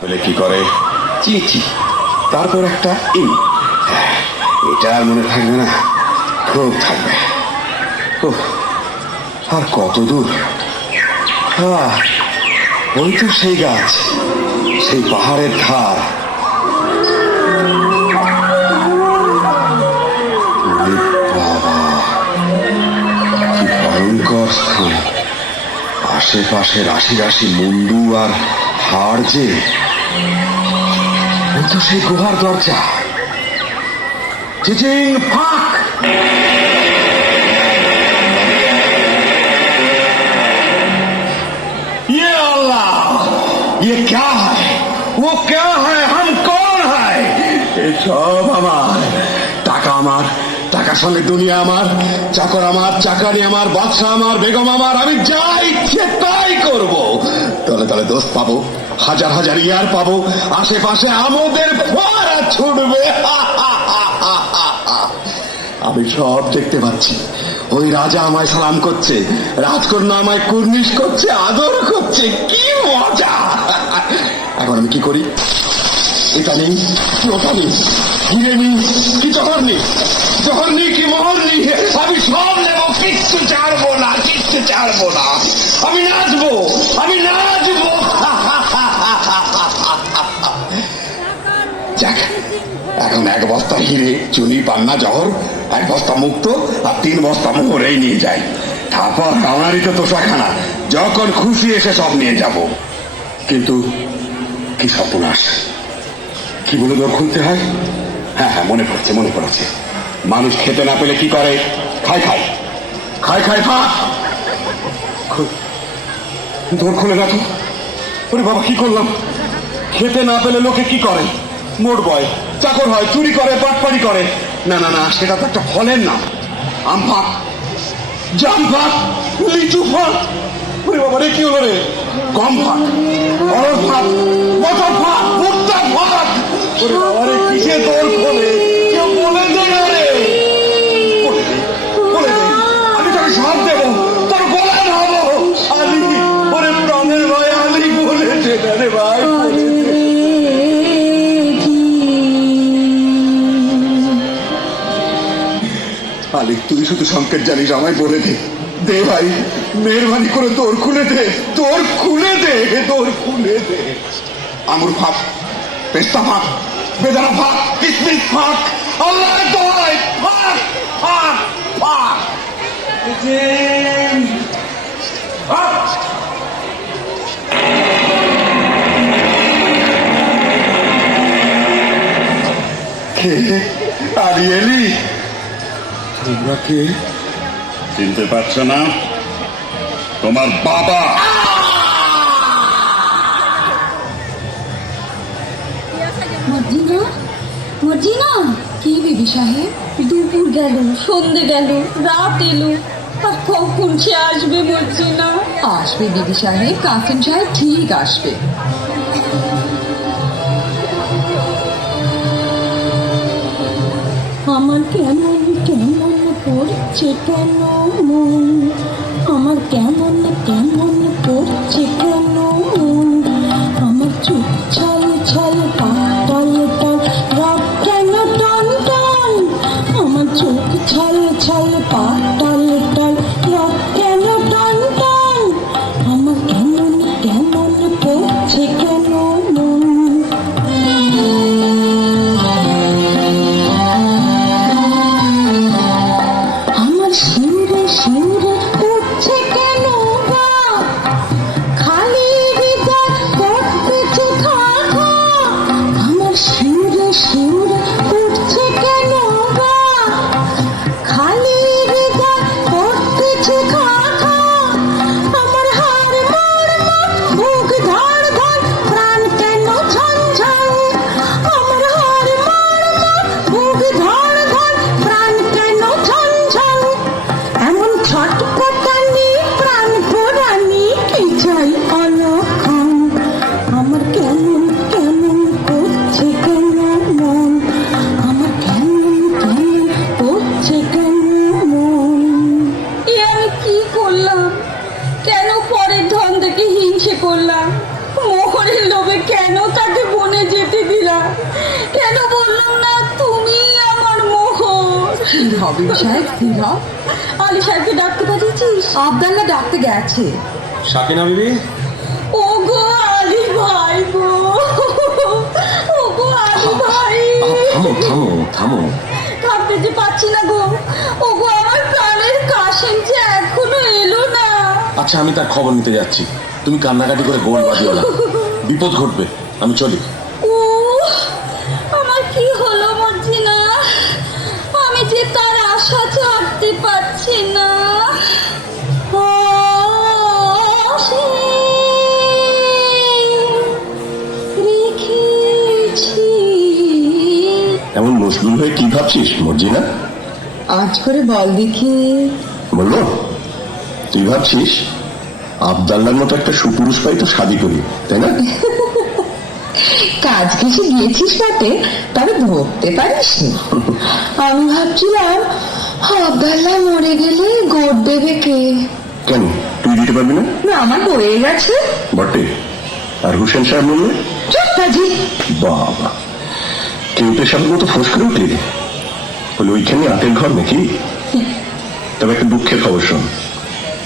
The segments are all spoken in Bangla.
পেলে কি করে? চি তারপর একটা ইং। হ্যাঁ, এটা মনে থাকবে না। খুব থাকবে। ও আর কত দূর। ওই তো সেই গাছ সেই পাহাড়ের ধার। ভয়ঙ্কর স্থান। আশেপাশে রাশি রাশি মুন্ডু আর হাড় যে। তো সেই গুহার দরজা চিচিং ফাঁক ये अल्लाह ये क्या है वो क्या है हम कौन है এই সব আমার টাকা আমার সঙ্গে দুনিয়া আমার, চাকর আমার চাকারি আমার বাদশা আমার, বেগম আমার, আমি যা ইচ্ছে তাই করব। তলে তলে দোষ পাবো, হাজার হাজার ইয়ার পাবো, আশেপাশে আমাদের ফোয়ারা ছুটবে। আমি সব দেখতে পাচ্ছি। ওই রাজা আমায় সালাম করছে, রাজকন্যা আমায় কুর্নিশ করছে, আদর করছে, কি মজা! এখন আমি কি করি? এটা নেই কি ওটা নেই হিরে নেই কি জহর নেই জহর নেই কি মোহর নেই আমি সব নেব, কিচ্ছু ছাড়বো না, কিচ্ছু ছাড়বো না। আমি নাচবো আমি নাচবো। যাক, এখন এক বস্তা হিরে, চুনি, পান্না, জহর, এক বস্তা মুক্ত আর তিন বস্তা মোহরেই নিয়ে যাই। তারপর আমারই তো তোষাখানা, যখন খুশি এসে সব নিয়ে যাব। কিন্তু কি সর্বনাশ। কি বলে দর খুলতে হয়। হ্যাঁ হ্যাঁ মনে পড়ছে, মনে পড়েছে। মানুষ খেতে না পেলে কি করে? খাই খাই। খাই খাই, খা। দোর খুলে রাখো ওরে বাবা, কি করলাম? খেতে না পেলে লোকে কি করে? মোট বয়, চাকর হয়, চুরি করে পাটপাড়ি করে। না না না, সেটা তো একটা ফলের নাম। আম ফাঁক। জাম ফাঁক। লিচু ফাঁক। ওরে বাবা, রে, কি হলো রে? গম ফাঁক। অরড় ফাঁক। মটর ফাঁক। ওরে বাবা কিসে তোর খোলে কেউ বলে দে না রে বলে দে বলে দে আমি তোকে সব দেবো, তোর গলা ধরবো আলি ওরে প্রাণের ভাই, আলি বলে দে না রে ভাই আলি, তুই শুধু সংকেত জানিস, আমায় বলে দে। দে ভাই, মেহরবানি করে তোর খুলে দে, তোর খুলে দে, তোর খুলে দে। আঙুর ফাঁক পেস্তা ফাঁক বেদানা ফাঁক কিসমিস ফাঁক আল্লাহ দোয়াই ফাঁক ফাঁক ফাঁক এলি তোমরা কে চিনতে পারছ না তোমার বাবা মর্জিনা? মর্জিনা? কি বিবি সাহেব দুপুর গেল, সন্ধে গেল, রাত এলো। আর কখন সে আসবে মর্জিনা? আসবে বিবি সাহেব কাসেম সাহেব ঠিক আসবে। আমার কেমন কেমন পড়ছে কেন মন? আমার কেমন হবে সাহেব স্থির হ। আলি সাহেবকে ডাকতে পাঠিয়েছিস? আবদাল্লা ডাকতে গেছে। সাকিনা বিবি? ও গো আলি ভাই গো। ও গো আলি ভাই। থামো থামো থামো। থাকতে যে পাচ্ছি না গো। ও গো আমার প্রাণের কাশিম যে এখনও এলো না। আচ্ছা আমি তার খবর নিতে যাচ্ছি। তুমি কান্নাকাটি করে গোল বাজিও না বিপদ ঘটবে। আমি চলি। মশগুল হয়ে কি ভাবছিস মর্জিনা? আজ করে বল দেখি। বলল তুই ভাবছিস আবদাল্লার মতো একটা সুপুরুষ পাই তো শাদি করি তাই না? কাজ কিছু গিয়েছিস বটে তবে ধরতে পারিস আমি ভাবছিলাম আবদাল্লা মরে গেলে গোদ দেবে কে? কেন? তুই দিতে পারবি না? না আমার হয়ে গেছে। বটে। আর হুসেন সাহেব বললে চুপ কাজী কেউটের সাথে মতো ফোস করে উঠলি বলে ওইখানে আটের ঘর নাকি? তবে একটা দুঃখের খবর শোন।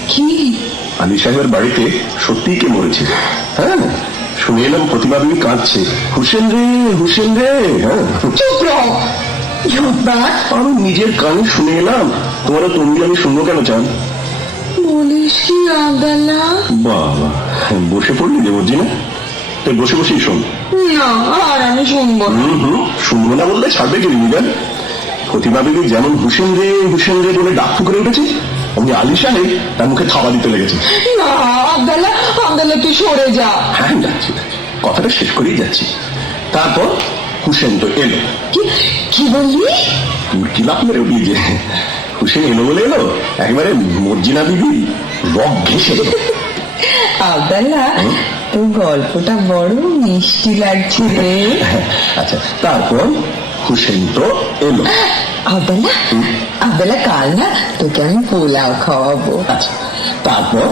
কি? আলী সাহেবের বাড়িতে সত্যিই কে মরেছে? হ্যাঁ? শুনে এলাম প্রতিমা বিবি কাঁদছে। হুসেন রে হুসেন রে হ্যাঁ? চুপ আমি নিজের কানে শুনে এলাম। তোমার তুমি আমি শুনব কেন চান বলিস কি বাবা বসে পড়লি বুঝছি না তাই বসে বসেই শোন। না আর আমি শুনব না। হুম হুম শুনব না বললে ছাড়বে কি নিবেন প্রতিমা বিবি যেমন হুসেন রে হুসেন রে বলে ডাক করে উঠেছে অমনি আলী সাহেব তার মুখে থাবা দিতে লেগেছে। না আবদাল্লা আবদাল্লা তুই সরে যা। হ্যাঁ যাচ্ছি। কথাটা শেষ করেই যাচ্ছি। তারপর হুসেন তো এলো। কি বললি? কি লাভ মেরে উঠলি যে? হুসেন এলো বলে এলো একবারে মর্জিনা বিবি রক ঘেসে। আবদাল্লা তোর গল্পটা বড় মিষ্টি লাগছে রে। আচ্ছা তারপর হুসেন তো এলো। আবদাল্লা আবদাল্লা কাল না? তোকে আমি পোলাও খাওয়াবো। আচ্ছা তারপর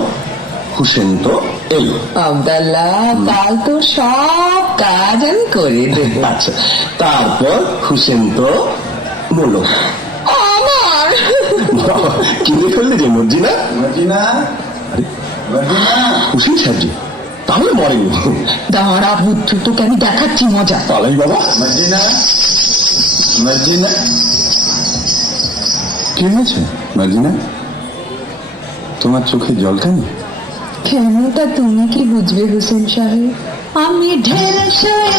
হুসেন তো এলো। আবদাল্লা কাল তোর সব কাজ আমি করে দেবো। আচ্ছা তারপর হুসেন তো বলল আমার। কিনে ফেললে যে মর্জিনা মর্জিনা মর্জিনা হুসেন সাহেবজি তাহলে মরেনি দাঁড়া বুদ্ধ তোকে আমি দেখাচ্ছি মজা। পালাই বাবা। মর্জিনা মর্জিনা কি হয়েছে মর্জিনা তোমার চোখে জল কেন? কেমনটা তুমি কি বুঝবে হোসেন সাহেব? আমি ঢের সয়ে